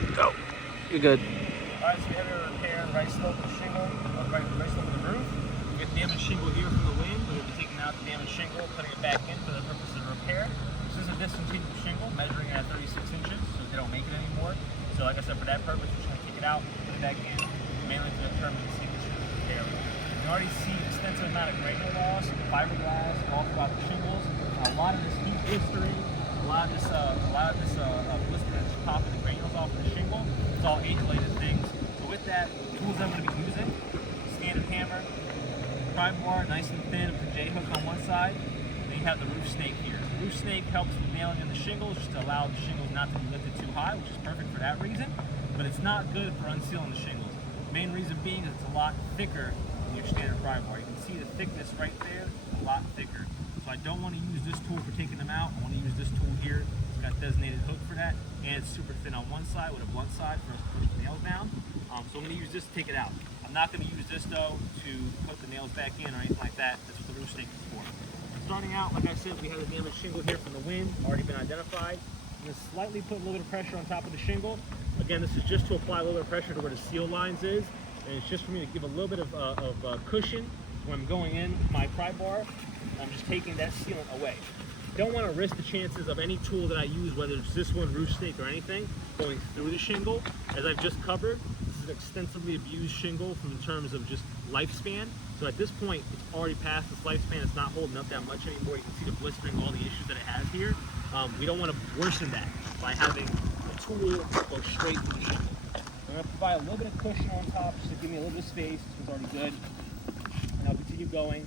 Go. You're good. Alright, so we have to repair the right slope of the shingle, right slope of the roof. We get damaged shingle here from the wind. We're going to be taking out the damaged shingle, putting it back in for the purpose of repair. This is a discontinued shingle, measuring at 36 inches, so they don't make it anymore. So like I said, for that purpose, we're just going to take it out, put it back in, mainly to determine to see if the shingle is repairable. You can already see extensive amount of granule loss, fiberglass, all throughout the shingles. A lot of this heat blistering, a lot of this blistering that's popping the granules off of the shingle. It's all age-related things. So with that, the tools I'm going to be using, standard hammer, pry bar, nice and thin with the J-hook on one side. Then you have the roof snake here. The roof snake helps with nailing in the shingles, just to allow the shingles not to be lifted too high, which is perfect for that reason. But it's not good for unsealing the shingles. The main reason being is it's a lot thicker than your standard pry bar. You can see the thickness right there, a lot thicker. So I don't want to use this tool for taking them out. I want to use this tool here. It's got a designated hook for that, and it's super thin on one side with a blunt side for us to push the nails down. So I'm going to use this to take it out. I'm not going to use this though to put the nails back in or anything like that. That's what the roof snake is for. Starting out, like I said, we have the damaged shingle here from the wind, already been identified. I'm going to slightly put a little bit of pressure on top of the shingle. Again, this is just to apply a little bit of pressure to where the seal lines is, and it's just for me to give a little bit of cushion when I'm going in with my pry bar. I'm just taking that sealant away. Don't want to risk the chances of any tool that I use, whether it's this one, roof snake, or anything, going through the shingle. As I've just covered, this is an extensively abused shingle from in terms of just lifespan. So at this point, it's already past its lifespan. It's not holding up that much anymore. You can see the blistering, all the issues that it has here. We don't want to worsen that by having a tool go straight through the shingle. I'm going to provide a little bit of cushion on top just to give me a little bit of space. This one's already good. And I'll continue going.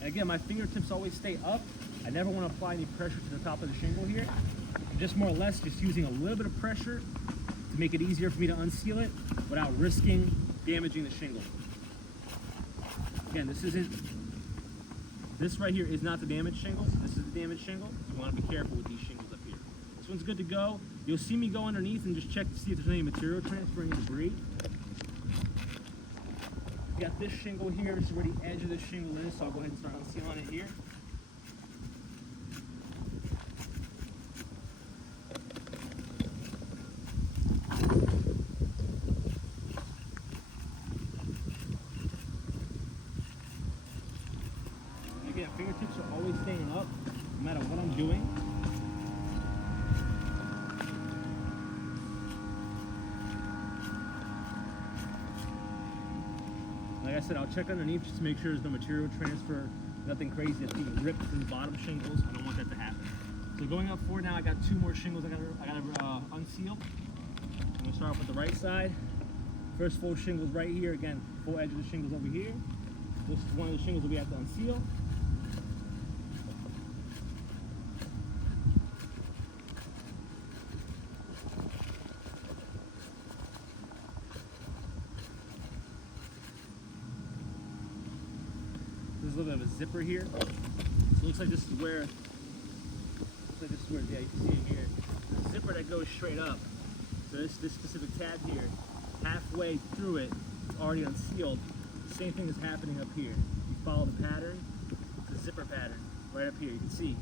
And again, my fingertips always stay up. I never want to apply any pressure to the top of the shingle here. I'm just more or less just using a little bit of pressure to make it easier for me to unseal it without risking damaging the shingle. Again, this right here is not the damaged shingle. This is the damaged shingle. So you want to be careful with these shingles up here. This one's good to go. You'll see me go underneath and just check to see if there's any material transfer, any debris. We got this shingle here. This is where the edge of this shingle is, so I'll go ahead and start unsealing it here. Again, fingertips are always staying up, no matter what I'm doing. Like I said, I'll check underneath just to make sure there's no material transfer, nothing crazy that's being ripped through the bottom shingles. I don't want that to happen. So going up forward now, I got two more shingles I gotta unseal. I'm gonna start off with the right side. First full shingles right here. Again, full edge of the shingles over here. This is one of the shingles that we have to unseal. There's a little bit of a zipper here. So it looks like this is where, yeah, you can see it here. The zipper that goes straight up. So this specific tab here, halfway through it, it's already unsealed. The same thing is happening up here. You follow the pattern, the zipper pattern, right up here. You can see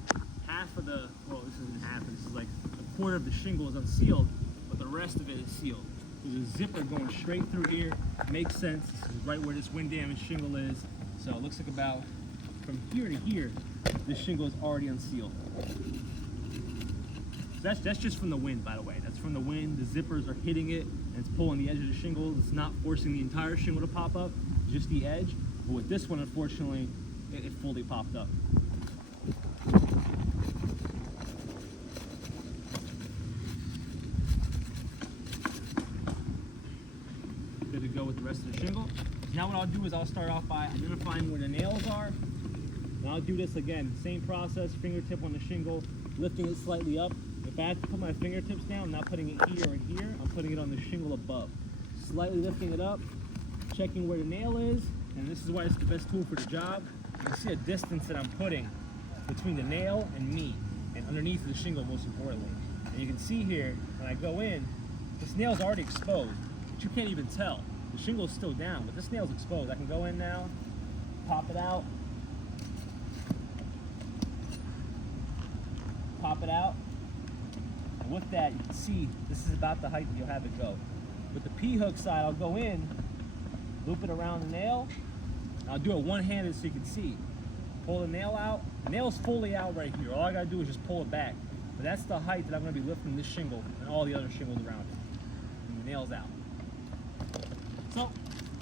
half of the, well, this isn't half, this is like a quarter of the shingle is unsealed, but the rest of it is sealed. There's a zipper going straight through here. Makes sense. This is right where this wind damaged shingle is. So it looks like about from here to here, this shingle is already unsealed. So that's just from the wind, by the way. That's from the wind. The zippers are hitting it, and it's pulling the edge of the shingle. It's not forcing the entire shingle to pop up, just the edge. But with this one, unfortunately, it fully popped up. Good to go with the rest of the shingle. Now what I'll do is I'll start off by identifying where the nails are. And I'll do this again, same process, fingertip on the shingle, lifting it slightly up. If I have to put my fingertips down, I'm not putting it here or here, I'm putting it on the shingle above. Slightly lifting it up, checking where the nail is, and this is why it's the best tool for the job. You can see a distance that I'm putting between the nail and me, and underneath the shingle most importantly. And you can see here, when I go in, this nail's already exposed, but you can't even tell. The shingle's still down, but this nail's exposed. I can go in now, pop it out, And with that, you can see this is about the height that you'll have it go. With the P-hook side, I'll go in, loop it around the nail. I'll do it one-handed so you can see. Pull the nail out. The nail's fully out right here. All I gotta do is just pull it back. But that's the height that I'm gonna be lifting this shingle and all the other shingles around it. And the nail's out. So,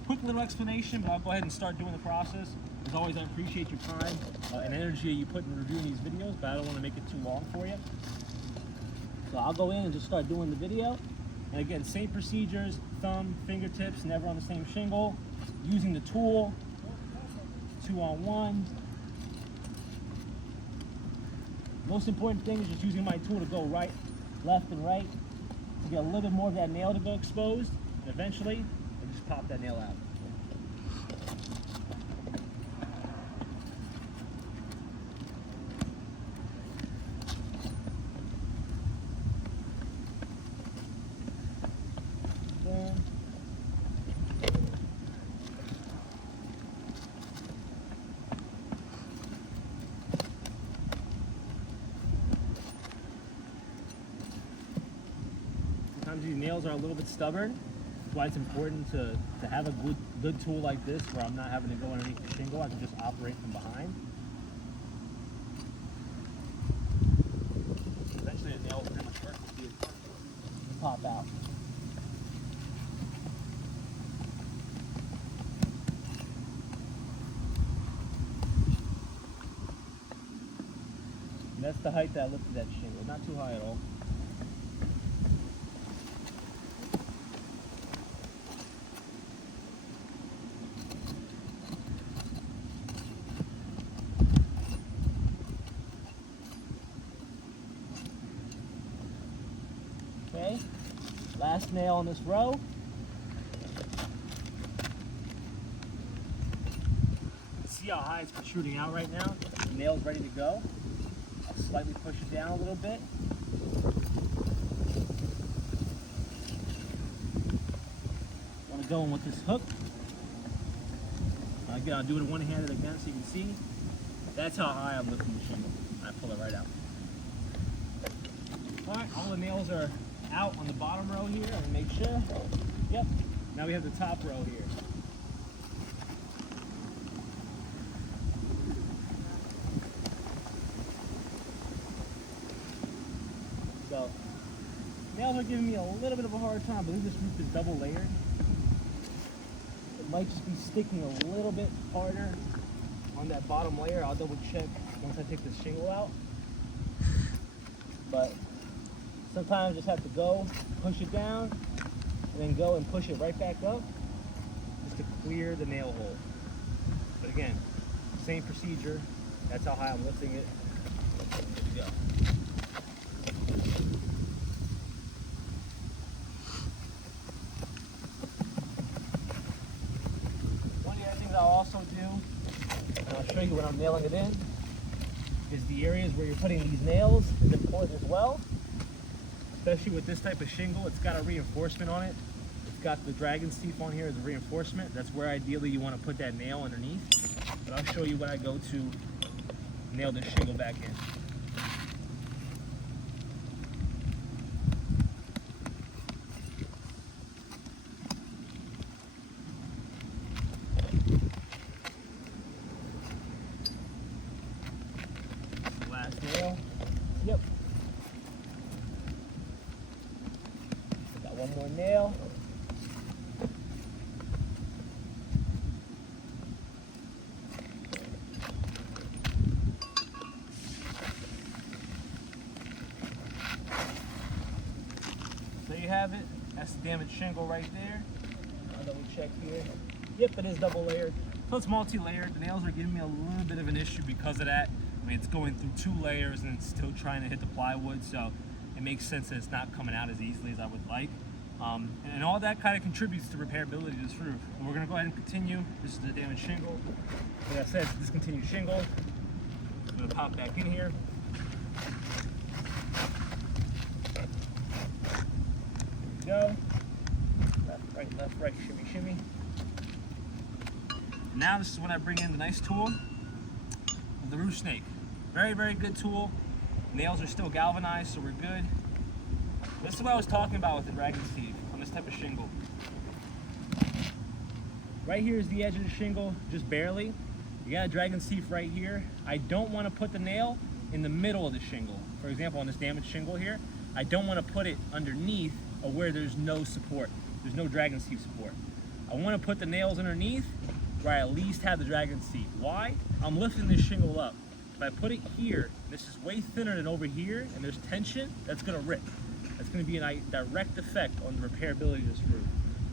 quick little explanation, but I'll go ahead and start doing the process. As always, I appreciate your time and energy you put in reviewing these videos, but I don't want to make it too long for you. So I'll go in and just start doing the video. And again, same procedures, thumb, fingertips, never on the same shingle. Using the tool, 2-on-1. Most important thing is just using my tool to go right, left, and right to get a little bit more of that nail to go exposed. And eventually, I just pop that nail out. Sometimes these nails are a little bit stubborn. That's why it's important to have a good tool like this where I'm not having to go underneath the shingle. I can just operate from behind. Eventually the nail will pretty much work with you. Pop out. And that's the height that I lifted that shingle. Not too high at all. Okay, last nail on this row. See how high it's protruding out right now? The nail's ready to go. I'll slightly push it down a little bit. Want to go in with this hook. Again, I'll do it one-handed again so you can see. That's how high I'm lifting the shingle. I pull it right out. All right, all the nails are out on the bottom row here, and make sure. Yep. Now we have the top row here. So nails are giving me a little bit of a hard time. I believe this roof is double layered. It might just be sticking a little bit harder on that bottom layer. I'll double check once I take this shingle out. But sometimes just have to go, push it down, and then go and push it right back up just to clear the nail hole. But again, same procedure. That's how high I'm lifting it. There we go. One of the other things I'll also do, and I'll show you when I'm nailing it in, is the areas where you're putting these nails is important as well. Especially with this type of shingle, it's got a reinforcement on it. It's got the dragon's teeth on here as a reinforcement. That's where ideally you want to put that nail underneath. But I'll show you when I go to nail this shingle back in. Last nail. Yep. Got one more nail. There you have it. That's the damaged shingle right there. I'll double check here. Yep, it is double layered. So it's multi-layered. The nails are giving me a little bit of an issue because of that. I mean, it's going through 2 layers and it's still trying to hit the plywood, so it makes sense that it's not coming out as easily as I would like. And all that kind of contributes to repairability of this roof. And we're going to go ahead and continue. This is the damaged shingle. Like I said, it's a discontinued shingle. I'm going to pop back in here. There we go. Left, right, shimmy, shimmy. Now this is when I bring in the nice tool, the roof snake. Very, very good tool. Nails are still galvanized, so we're good. This is what I was talking about with the dragon's teeth on this type of shingle. Right here is the edge of the shingle, just barely. You got a dragon's teeth right here. I don't want to put the nail in the middle of the shingle. For example, on this damaged shingle here, I don't want to put it underneath or where there's no support. There's no dragon's teeth support. I want to put the nails underneath where I at least have the dragon's teeth. Why? I'm lifting this shingle up. If I put it here, this is way thinner than over here, and there's tension, that's gonna rip. That's gonna be a direct effect on the repairability of this roof.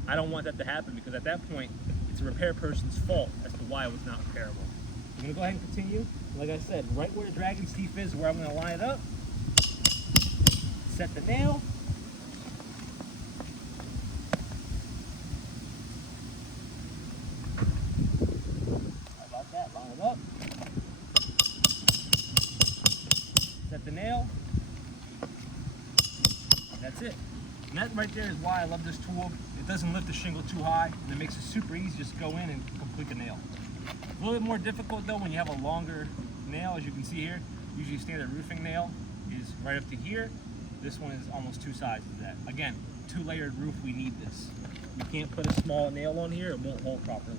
I don't want that to happen because at that point, it's a repair person's fault as to why it was not repairable. I'm gonna go ahead and continue. Like I said, right where the dragon's teeth is where I'm gonna line it up. Set the nail. How about that? Line it up. Set the nail. That's it. And that right there is why I love this tool. It doesn't lift the shingle too high, and it makes it super easy. Just go in and complete the nail. It's a little bit more difficult though when you have a longer nail, as you can see here. Usually standard roofing nail is right up to here. This one is almost two sizes of that. Again, 2-layered roof, we need this. You can't put a small nail on here, it won't hold properly.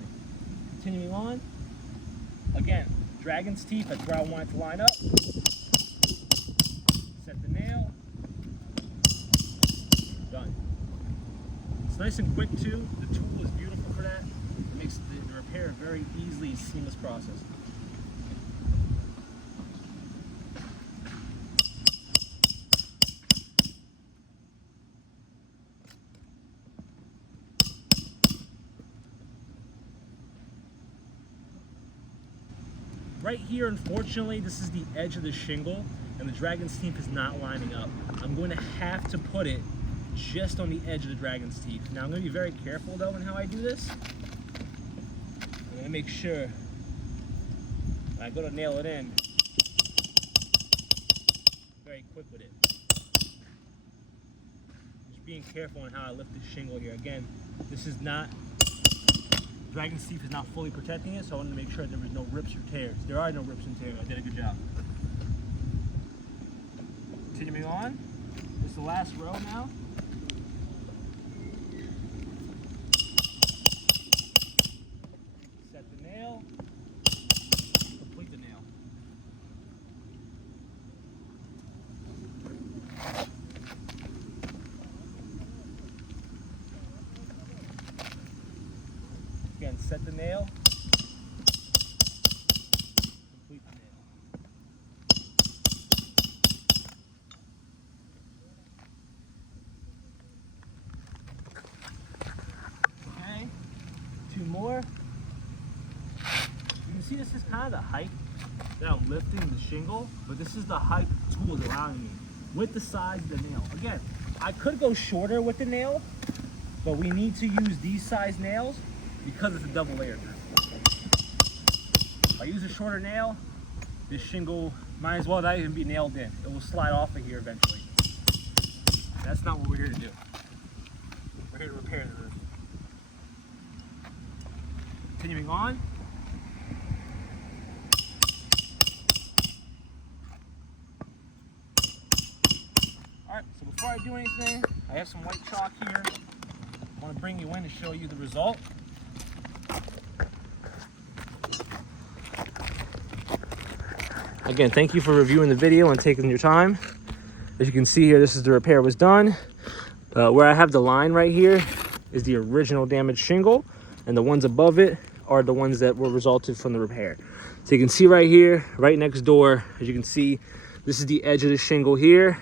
Continuing on, again, dragon's teeth, that's where I want it to line up. Set the nail. Done. It's nice and quick too. The tool is beautiful for that. It makes the repair a very easily seamless process. Right here, unfortunately, this is the edge of the shingle and the dragon's teeth is not lining up. I'm going to have to put it just on the edge of the dragon's teeth. Now I'm going to be very careful though in how I do this. I'm going to make sure when I go to nail it in, very quick with it. Just being careful on how I lift this shingle here. Again, this is not, dragon's teeth is not fully protecting it, so I wanted to make sure there was no rips or tears. There are no rips and tears. I did a good job. Continuing on, this is the last row now. Set the nail, complete the nail. Again, set the nail, complete the nail. Okay, 2 more. You can see this is kind of the height that I'm lifting the shingle, but this is the height the tool is allowing me with the size of the nail. Again, I could go shorter with the nail, but we need to use these size nails because it's a double layered roof. If I use a shorter nail, this shingle might as well not even be nailed in. It will slide off of here eventually. That's not what we're here to do. We're here to repair the roof. Continuing on. Alright, so before I do anything, I have some white chalk here. I want to bring you in to show you the result. Again, thank you for reviewing the video and taking your time. As you can see here, this is the repair was done. Where I have the line right here is the original damaged shingle, and the ones above it are the ones that were resulted from the repair. So you can see right here, right next door, as you can see, this is the edge of the shingle here.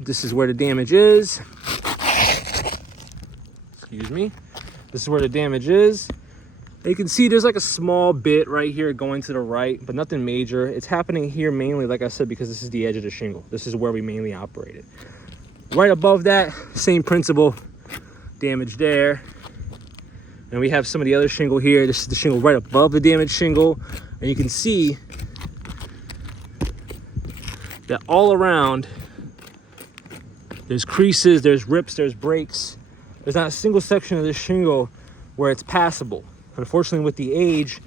This is where the damage is. Excuse me. This is where the damage is. You can see there's like a small bit right here going to the right, but nothing major. It's happening here mainly, like I said, because this is the edge of the shingle. This is where we mainly operated. Right above that, same principle, damage there. And we have some of the other shingle here. This is the shingle right above the damaged shingle. And you can see that all around, there's creases, there's rips, there's breaks. There's not a single section of this shingle where it's passable. Unfortunately, with the age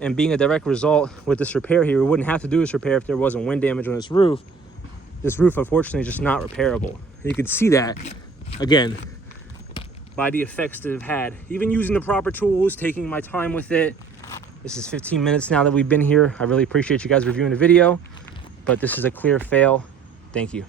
and being a direct result with this repair here, we wouldn't have to do this repair if there wasn't wind damage on this roof. This roof, unfortunately, is just not repairable. You can see that, again, by the effects that I've had. Even using the proper tools, taking my time with it. This is 15 minutes now that we've been here. I really appreciate you guys reviewing the video, but this is a clear fail. Thank you.